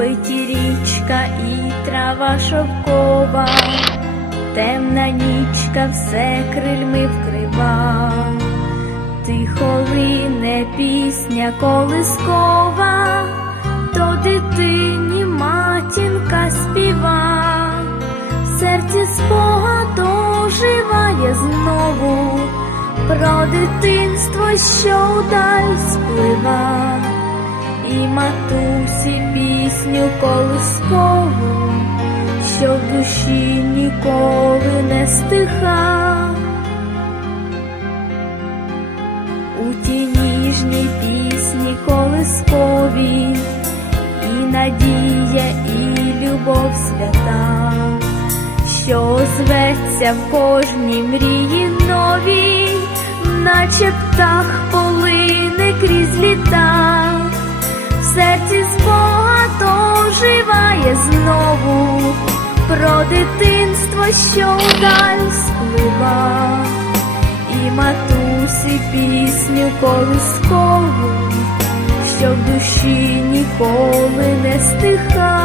Спить і річка і трава шовкова, темна нічка все крильми вкрива, тихо лине пісня колискова, то дитині матінка співа, в серці спогад оживає знову. Про дитинство, що вдаль сплива, і матусі пісню колискову, що в душі ніколи не стиха. У тій ніжній пісні колискові, і надія, і любов свята, що зветься в кожній мрії новій, наче птах полине крізь літа, серці спогад оживає знову про дитинство, що удаль сплива, і матусі пісню колискову, що в душі ніколи не стиха.